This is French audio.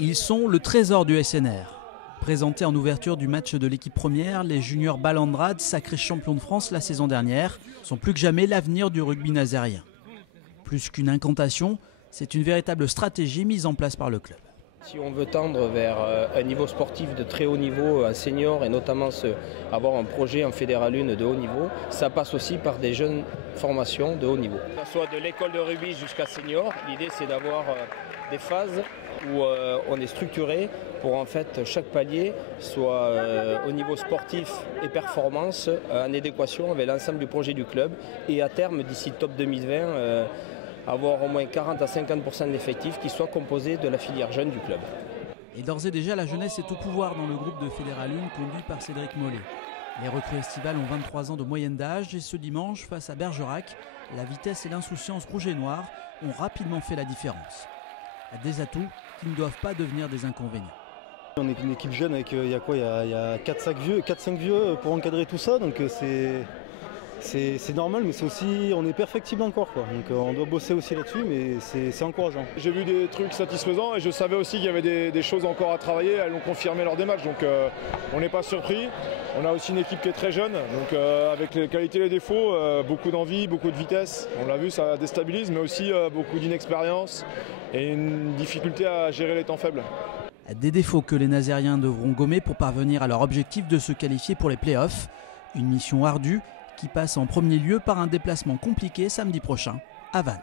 Ils sont le trésor du SNR. Présentés en ouverture du match de l'équipe première, les juniors Balandrade, sacrés champions de France la saison dernière, sont plus que jamais l'avenir du rugby nazérien. Plus qu'une incantation, c'est une véritable stratégie mise en place par le club. Si on veut tendre vers un niveau sportif de très haut niveau, un senior et notamment avoir un projet en Fédéral 1 de haut niveau, ça passe aussi par des jeunes formations de haut niveau. Que ce soit de l'école de rugby jusqu'à senior, l'idée c'est d'avoir des phases où on est structuré pour en fait chaque palier soit au niveau sportif et performance en adéquation avec l'ensemble du projet du club et à terme d'ici top 2020 avoir au moins 40 à 50% de l'effectif qui soit composé de la filière jeune du club. Et d'ores et déjà, la jeunesse est au pouvoir dans le groupe de Fédéral 1 conduit par Cédric Mollet. Les recrues estivales ont 23 ans de moyenne d'âge et ce dimanche, face à Bergerac, la vitesse et l'insouciance rouge et noire ont rapidement fait la différence. Des atouts qui ne doivent pas devenir des inconvénients. On est une équipe jeune avec il y a 4-5 vieux pour encadrer tout ça, donc c'est normal, mais c'est aussi, on est perfectible encore, quoi. Donc on doit bosser aussi là-dessus, mais c'est encourageant. J'ai vu des trucs satisfaisants et je savais aussi qu'il y avait des choses encore à travailler, elles l'ont confirmé lors des matchs, donc on n'est pas surpris. On a aussi une équipe qui est très jeune, donc avec les qualités et les défauts, beaucoup d'envie, beaucoup de vitesse. On l'a vu, ça déstabilise, mais aussi beaucoup d'inexpérience et une difficulté à gérer les temps faibles. Des défauts que les Nazériens devront gommer pour parvenir à leur objectif de se qualifier pour les playoffs. Une mission ardue qui passe en premier lieu par un déplacement compliqué samedi prochain à Vannes.